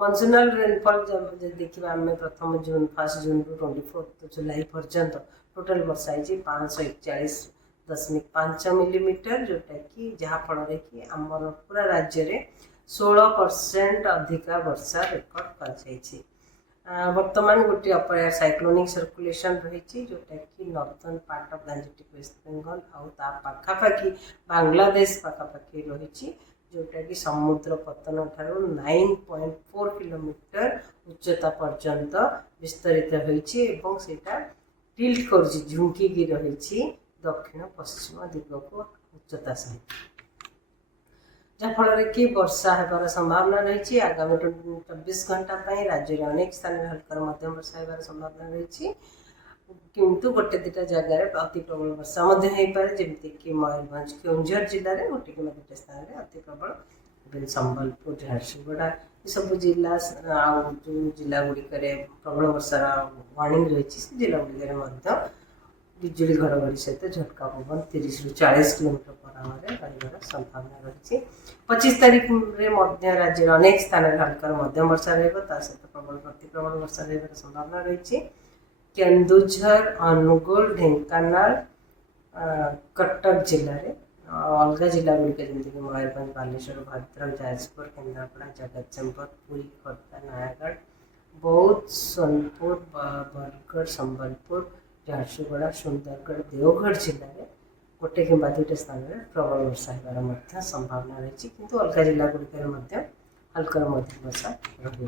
मनसूनल rainfall देखा आम प्रथम जून 1 जून रु 24 जुलाई पर्यंत टोटाल वर्षा है 541.5 मिलीमीटर, जोटा कि जहाँफल कि आमर पूरा राज्य में 16% अधिका वर्षा रेकर्ड कर वर्तमान गोटे अपर साइक्लोनिक सर्कुलेशन रही जोटा कि northern part of Gangetic west Bengal आखापाखी बांग्लादेश पाखापाखी रही जोटा कि समुद्र पतन ठार 9.4 किलोमीटर उच्चता पर्यंत विस्तरित होती टिल्ट कर झुंकी रही दक्षिण पश्चिम दिग को उच्चता सहित, जहाँफल कि वर्षा होबार संभावना रही। आगामी 24 घंटा राज्य में अनेक स्थान हल्का मध्यम वर्षा होबार संभावना रही, किंतु गोटे दुटा जगार अति प्रबल वर्षा होपे जमीक मयूरभंज केउंझर जिले में गोटे कि दुटा स्थान में अति प्रबल, संबलपुर झारसुगुड़ा सब जिला जो जिला गुड़िक प्रबल वर्षार वार्निंग रही जिला गुड़िक बिजुली घड़घड़ी सहित झटका पवन 30 ରୁ 40 किलोमीटर पर आवर रही संभावना रही। 25 तारीख में राज्य अनेक स्थान हल्का मध्यम वर्षा सहित प्रबल अति प्रबल वर्षा रही संभावना रही। केन्दुझर, अनुगुल, ढेंकानाल, कटक जिले में अलग जिला गुड़िक जमीक मयूरभंज, बालेश्वर, भद्रक, जाजपुर, केन्द्रापड़ा, जगतसिंहपुर, पुरी, खोर्धा, नयागढ़, बौद्ध, सोनपुर, बरगढ़, संबलपुर, झारसुगुड़ा, सुंदरगढ़, देवगढ़ जिले में गोटे कि दुटा स्थान में प्रबल वर्षा होबार संभावना रही, किंतु अलग जिला गुड़िक हल्का मध्यम वर्षा रही।